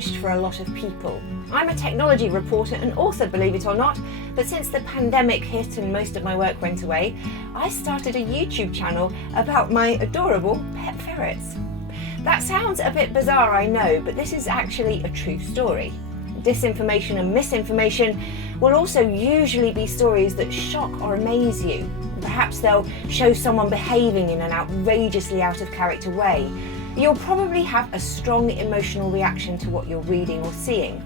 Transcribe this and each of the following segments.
changed for a lot of people. I'm a technology reporter and author, believe it or not, but since the pandemic hit and most of my work went away, I started a YouTube channel about my adorable pet ferrets. That sounds a bit bizarre, I know, but this is actually a true story. Disinformation and misinformation will also usually be stories that shock or amaze you. Perhaps they'll show someone behaving in an outrageously out of character way. You'll probably have a strong emotional reaction to what you're reading or seeing.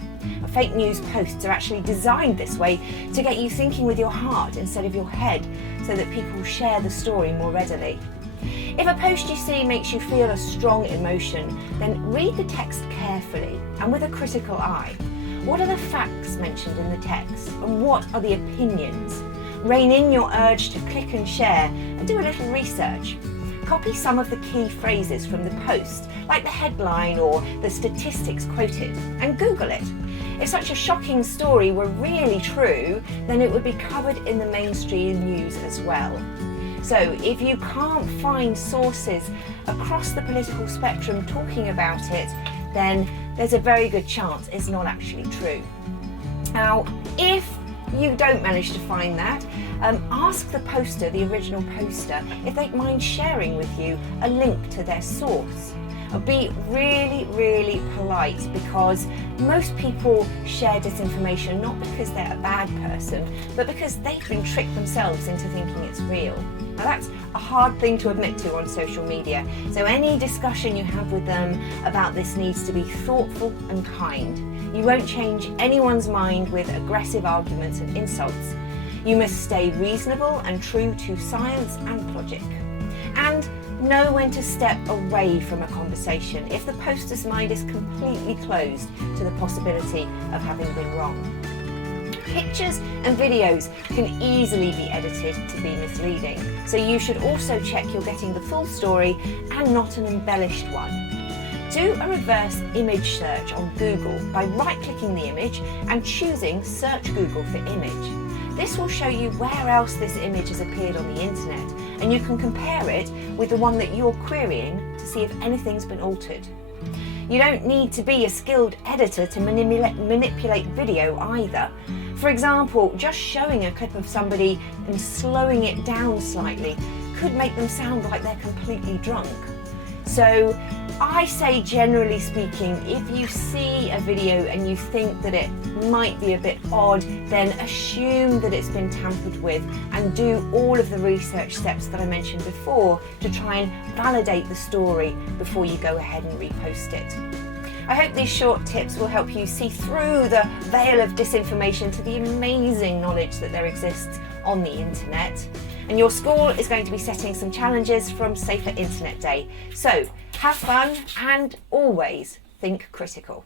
Fake news posts are actually designed this way to get you thinking with your heart instead of your head, so that people share the story more readily. If a post you see makes you feel a strong emotion, then read the text carefully and with a critical eye. What are the facts mentioned in the text, and what are the opinions? Rein in your urge to click and share and do a little research. Copy some of the key phrases from the post, like the headline or the statistics quoted, and Google it. If such a shocking story were really true, then it would be covered in the mainstream news as well. So if you can't find sources across the political spectrum talking about it, then there's a very good chance it's not actually true. Now, if you don't manage to find that, ask the poster, the original poster, if they'd mind sharing with you a link to their source. Be really, really polite, because most people share disinformation not because they're a bad person, but because they've been tricked themselves into thinking it's real. Now that's a hard thing to admit to on social media, so any discussion you have with them about this needs to be thoughtful and kind. You won't change anyone's mind with aggressive arguments and insults. You must stay reasonable and true to science and logic. And know when to step away from a conversation if the poster's mind is completely closed to the possibility of having been wrong. Pictures and videos can easily be edited to be misleading, so you should also check you're getting the full story and not an embellished one. Do a reverse image search on Google by right-clicking the image and choosing Search Google for Image. This will show you where else this image has appeared on the internet, and you can compare it with the one that you're querying to see if anything's been altered. You don't need to be a skilled editor to manipulate video either. For example, just showing a clip of somebody and slowing it down slightly could make them sound like they're completely drunk. So I say, generally speaking, if you see a video and you think that it might be a bit odd, then assume that it's been tampered with and do all of the research steps that I mentioned before to try and validate the story before you go ahead and repost it. I hope these short tips will help you see through the veil of disinformation to the amazing knowledge that there exists on the internet. And your school is going to be setting some challenges from Safer Internet Day. So have fun and always think critical.